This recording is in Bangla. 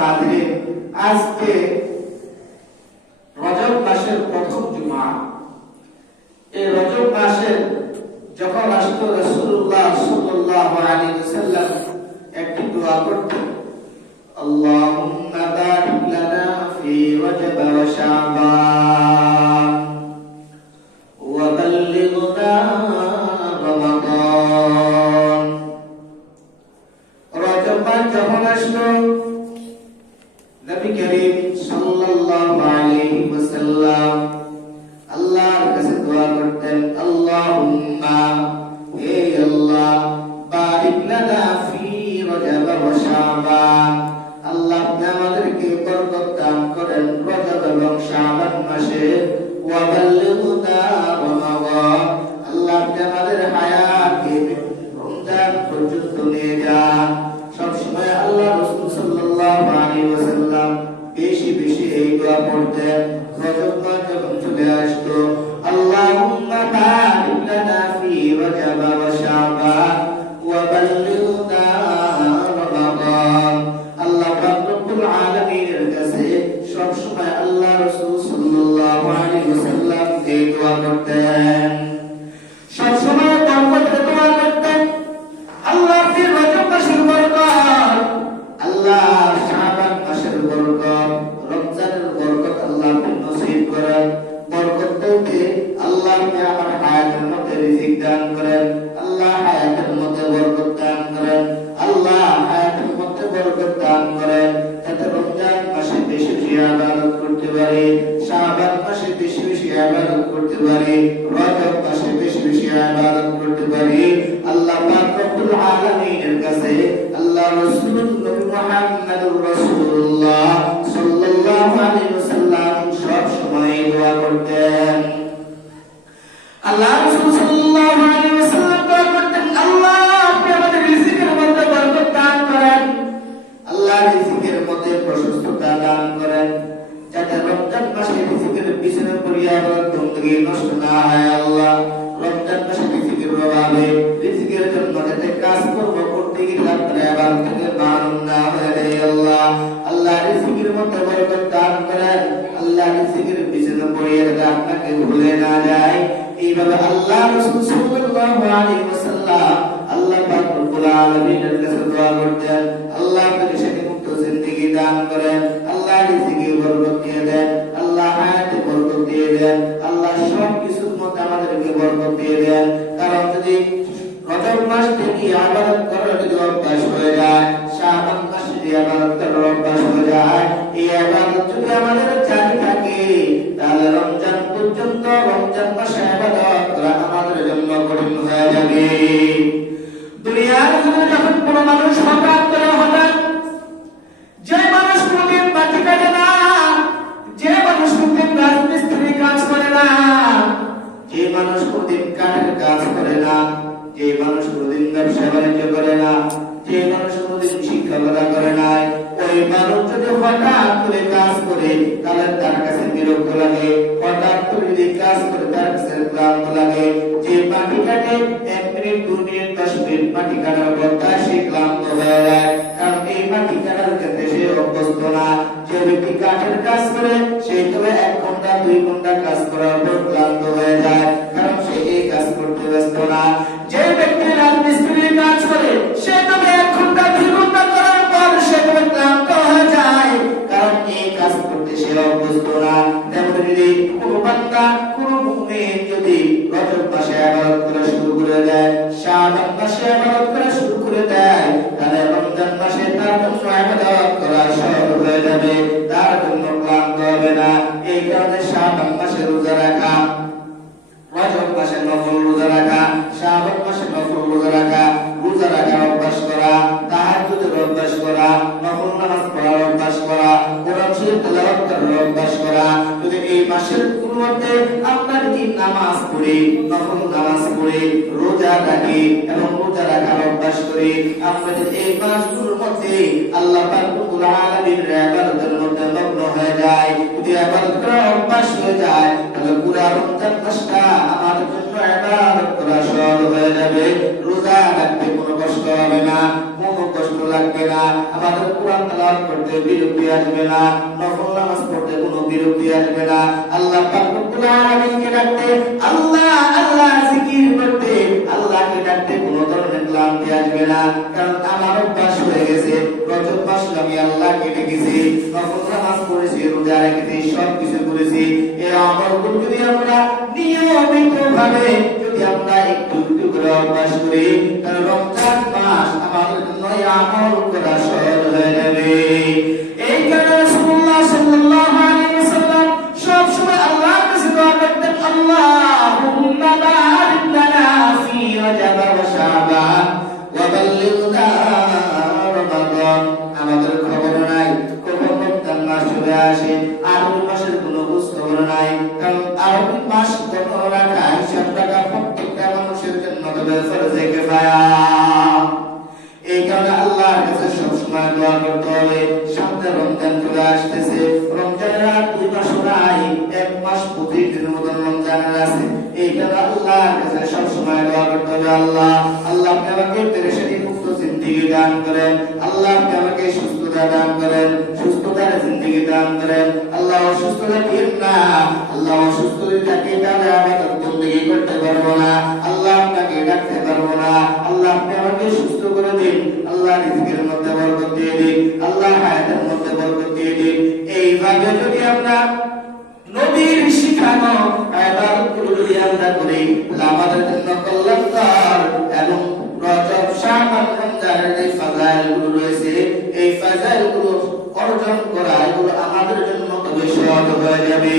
হাজিরিন, আজকে রজব মাসের প্রথম জুমা। এই রজব মাসের যখন আসতো রাসূলুল্লাহ সাল্লাল্লাহু আলাইহি ওয়াসাল্লাম একটি দোয়া করতেন, আল্লাহুম্মা বারিক লানা ফি রজব ওয়া শাবান ওয়া বাল্লিগনা রমাদান। রজব মাস যখন আসতো নবী করিম সাল্লাল্লাহু আলাইহি ওয়াসাল্লাম আল্লাহর কাছে দোয়া করতেন, আল্লাহুম্মা, হে আল্লাহ, বারিক লানা ফি রজব ওয়া শাবান, আল্লাহ আপনি আমাদেরকে বরকত দান করেন রজব এবং শাবান মাসে, ওয়া বাল্লিগনা রমাদান, আল্লাহ আপনি আমাদের হায়াতকে রমজান পর্যন্ত নিয়ে যান। সব সময় আল্লাহ রাসূল সাল্লাল্লাহু আলাইহি ওয়াসাল্লাম বেশি বেশি এই দোয়া পড়তেন। রজব মাস যখন চলে আসতো, আল্লাহুম্মা বারিক লানা ফি রজব ওয়া শাবান ওয়া বাল্লিগনা রমাদান। আল্লাহ পাক রব্বুল আলামিনের কাছে সব সময় আল্লাহ রাসূল সাল্লাল্লাহু আলাইহি ওয়াসাল্লাম এই দোয়া করতেন, সব সময় বরকতের দোয়া করতেন। আল্লাহ ফি রজব মাসের বরকত, আল্লাহ শাবান মাসের বরকত, রমজানের বরকত আল্লাহ নসিব করেন। বরকত বলতে আল্লাহ আপনি আমার হায়াতের মধ্যে রিজিক দান করেন, আল্লাহ হায়াতের মধ্যে বরকত দান করেন, আল্লাহ হায়াতের মধ্যে বরকত দান করেন, যাতে রমজান মাসে বেশি বেশি ইবাদত করতে পারি, শাবান মাসে বেশি বেশি ইবাদত করতে পারি, রজব মাসে বেশি বেশি ইবাদত করতে পারি। আল্লাহ পাক রব্বুল আলামিনের কাছে আল্লাহ রাসূল নবী মুহাম্মদুর রাসূলুল্লাহ সাল্লাল্লাহু আলাইহি ওয়াসাল্লাম সব সময় দোয়া করতেন। আল্লাহ রাসূল সাল্লাল্লাহু আলাইহি ওয়াসাল্লাম দোয়া করতেন, আল্লাহ আপনি আমাদের রিজিকের মধ্যে বরকত দান করেন, আল্লাহ রিজিকের মধ্যে প্রশস্ততা দান করেন, যাতে রমজান মাসে রিজিকের পিছনে পড়িয়া বন্দী নষ্ট না হয়। আল্লাহ রমজান মাসে রিজিকের অভাবে রিজিকের জন্য যাতে কাজ করতে গিয়ে রাত্রে আবার থেকে বারণ না হয়ে যায়। আল্লাহ আল্লাহ রিজিকের মধ্যে বরকত দান করেন, আল্লাহ রিজিকের পিছনে পড়িয়া যাতে আপনাকে ভুলে না যায়। এইভাবে আল্লাহ রাসূল সাল্লাল্লাহু আলাইহি ওয়াসাল্লাম আল্লাহ পাক রব্বুল আলামিনের কাছে দোয়া করতেন, আল্লাহ আপনাকে শান্তিমুক্ত জিন্দেগি দান করেন, আল্লাহ রিজিকে বরকত দিয়ে দেন, আল্লাহ হায়াতে বরকত দিয়ে দেন, আল্লাহ সব কিছুর মধ্যে আমাদেরকে বরকত দিয়ে দেন। কারণ যদি রজব মাস থেকে ইবাদত করার যদি অভ্যাস হয়ে যায়, শাবান মাসে যদি ইবাদত করার অভ্যাস হয়ে যায়, এই ইবাদত যদি আমাদের জারি থাকে, তাহলে রমজান পর্যন্ত রমজান মাসে ইবাদত করা আমাদের জন্য কঠিন হয়ে যাবে। দুনিয়ার জন্য যখন কোনো মানুষ হঠাৎ যে মানুষ কোনদিন মাটি কাটে না, যে মানুষ কোনদিন রাজমিস্ত্রি কাজ করে না, যে মানুষ কোনদিন কাঠের কাজ করে না, যে মানুষ কোনদিন ব্যবসা বাণিজ্য করে না, যে মানুষ কোনদিন শিক্ষকতা করে না, ওই মানুষ যদি হঠাৎ করে কাজ করে তাহলে তার কাছে বিরক্ত লাগে, হঠাৎ করে যদি কাজ করে তার কাছে ক্লান্ত লাগে। যে মাটি কাটে 1 মিনিট 2 মিনিট 10 মিনিট মাটি কাটার পর তার সে ক্লান্ত হয়ে যায়, কারণ এই মাটি কাটার ক্ষেত্রে সে অভ্যস্ত না। যে ব্যক্তি কাঠের কাজ করে সে তবে 1 ঘন্টা 2 ঘন্টা কাজ করার পর ক্লান্ত হয়ে যায়, কারণ সে এই কাজ করতে ব্যস্ত না। যে ব্যক্তি রাজমিস্ত্রির কাজ করে সে তবে 1 ঘন্টা 2 ঘন্টা করার পর সে তবে ক্লান্ত হয়ে যায়, কারণ এই কাজ করতে সে অভ্যস্ত না। তেমন যদি কোনো বান্দা কোনো মুমিন যদি রজব মাসে ইবাদত করা শুরু করে দেয়, শাবান মাসে ইবাদত করা শুরু করে দেয়, তাহলে রমজান মাসে তার জন্য ইবাদত করা সহজ হয়ে যাবে, তার জন্য ক্লান্ত হবে না। এই কারণে শাবান মাসে রোজা রাখা, রজব মাসে নফল রোজা রাখা, শাবান মাসে নফল রোজা রাখা, রোজা রাখার অভ্যাস করা, তাহাজ্জুদের অভ্যাস করা, নফল নামাজ পড়ার অভ্যাস করা, কোরআন শরীফ তেলাওয়াত করার অভ্যাস করা। যদি এই মাসের মধ্যে আমরা যদি নামাজ পড়ি, নফল নামাজ পড়ি, রোজা রাখি এবং রোজা রাখার অভ্যাস করি, আমরা যদি এই মাসগুলোর মধ্যে আল্লাহ পাক রব্বুল আলামিনের ইবাদতের মধ্যে মগ্ন হয়ে যাই, যদি ইবাদত করার অভ্যাস হয়ে যায়, তাহলে পুরো রমজান মাসটা আমাদের জন্য ইবাদত করা সহজ হয়ে যাবে। রোজা রাখতে কোনো কষ্ট হবে না, কোনো কষ্ট লাগবে না, আমাদের কোরআন তেলাওয়াত করতে বিরক্তি আসবে না, নফল নামাজ পড়তে কোনো বিরক্তি আসবে না। আল্লাহ পাক রব্বুল আলামিনকে ডাকতে, আল্লাহ আল্লাহ জিকির করতে, আল্লাহকে ডাকতে কোনো ধরনের ক্লান্তি আসবে না। কারণ আমার অভ্যাস হয়ে গেছে, রজব মাস আমি আল্লাহকে ডেকেছি, নফল নামাজ পড়েছি, রোজা রেখেছি, সব কিছু করেছি। এই আমলগুলো যদি আমরা নিয়মিতভাবে যদি আমরা একটু একটু করে অভ্যাস করি, তাহলে রমজান মাস আমাদের জন্য আমল করা সহজ হয়ে যাবে। এই কারণে রাসূলুল্লাহ সাল্লাল্লাহু আলাইহি ওয়াসাল্লাম সব সময় আল্লাহর কাছে দোয়া করতেন, আল্লাহুম্মা বারিক লানা ফি রজব ওয়া শাবান ওয়া বাল্লিগনা রমাদান। আমাদের খবর নাই কখন রমজান মাস চলে আসে, আরবি মাসের কোনো খোঁজ খবর নাই। কারণ আরবি মাস গণনা রাখা, হিসাব রাখা প্রত্যেকটা মানুষের জন্য তবে ফরজে কিফায়া। এই কারণে আল্লাহর কাছে সবসময় দোয়া করতে হবে। সামনে রমজান চলে আসতেছে, রমজানের আর 2 মাস নাই, 1 মাস 25 দিনের মতো রমজানের আছে। এই কারণে আল্লাহর কাছে সবসময় দোয়া করতে হবে, আল্লাহ আল্লাহ আপনি আমাকে পেরেশানি মুক্ত জিন্দেগি দান করেন, আল্লাহ আপনি আমাকে সুস্থতা দান করেন, সুস্থতার জিন্দেগি দান করেন। আল্লাহ অসুস্থতা দিন না, আল্লাহ অসুস্থতা থাকে তাহলে আমাদের জিন্দেগি করতে পারবো না, আল্লাহ আপনাকে ডাকতে পারবো না। আল্লাহ আপনি আমাকে সুস্থ করে দিন, আল্লাহ রিজিকের মধ্যে বরকত দিয়ে দিন, আল্লাহ হায়াতের মধ্যে বরকত দিয়ে দিন। এইভাবে যদি আমরা নবীর শিখানো ইবাদতগুলো যদি আমরা করি, তাহলে আমাদের জন্য কল্যাণকর। এবং রজব শাবান রমজানের যে ফাজাইলগুলো রয়েছে, এই ফাজাইলগুলো অর্জন করা এগুলো আমাদের জন্য তবে সহজ হয়ে যাবে।